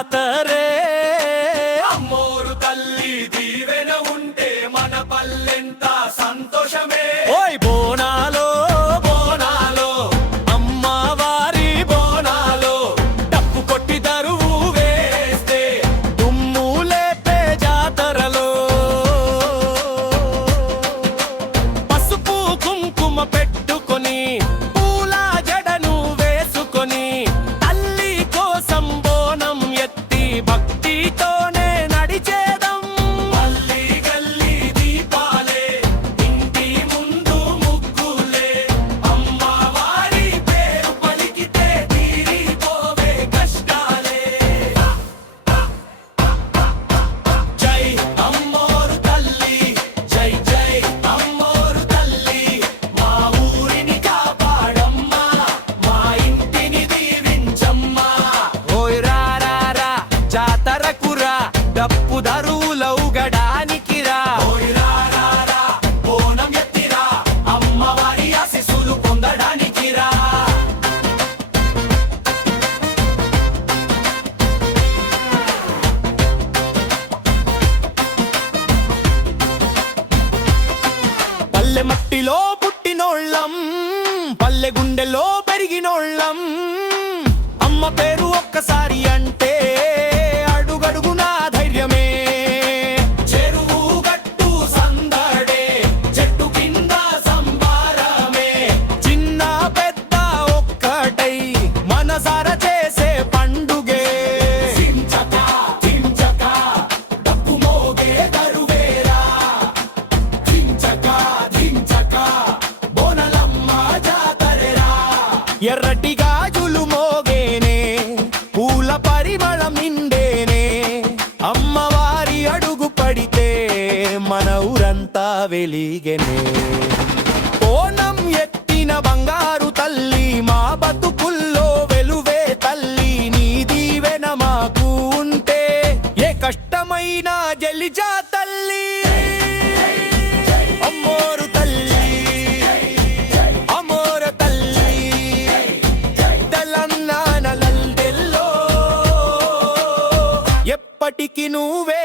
జాతరే. అమ్మోరు తల్లి దీవెన ఉంటే మన పల్లెంత సంతోషమే. ఓయ్ బోనాలో బోనాలో అమ్మవారి బోనాలో డప్పు కొట్టి దరువు వేస్తే దుమ్ము లేపే జాతరలో పసుపు కుంకుమ పెట్టుకొని పూల జడను వేసుకొని తల్లి కోసం బోనం ఎత్తి భక్తితోనే నడిచేదం. మల్లి గల్లి దీపాలే ఇంటి ముందు ముగ్గులే అమ్మవారి పేరు పలికితే తీరిపోవే కష్టాలే. జై అమ్మోరు తల్లి జై జై అమ్మోరు తల్లి మా ఊరిని కాపాడమ్మా మా ఇంటిని దీవించమ్మా. ఓయ్ రా రా రా జాతరకు రా డప్పు దరువులౌగడానికి రా. ఓయ్ రా రా రా బోనం ఎత్తిరా అమ్మవారి ఆశీస్సులు పొందడానికి రా. పల్లె మట్టిలో పుట్టినోళ్ళం పల్లె గుండెలో పెరిగినోళ్ళం. అమ్మ పేరు ఒక్కసారి అంటే అడుగడుగునా ధైర్యమే. చెరువు గట్టు సందడే చెట్టు కింద సంబారమే. చిన్న పెద్ద ఒక్కటై మనసార చేసే పండుగే. చించక చించక డప్పు మోగే దరువేరా చించక చించక బోనలమ్మ జాతరెరా. ఎర్రటి గాజులు మోగేనే పూల పరిమళం నిండేనే. అమ్మవారి అడుగు పడితే మన ఊరంతా వెలిగెనే. ఓనం ఎత్తిన బంగారు తల్లి మా బతుకుల్లో వెలువే తల్లి. నీ దీవెన మాకు ఉంటే ఏ కష్టమైనా గెలిచా తల్లి. అమ్మోరు తల్లి అమోర తల్లి తెలంగాణ లల్లెల్లో ఎప్పటికి నువ్వే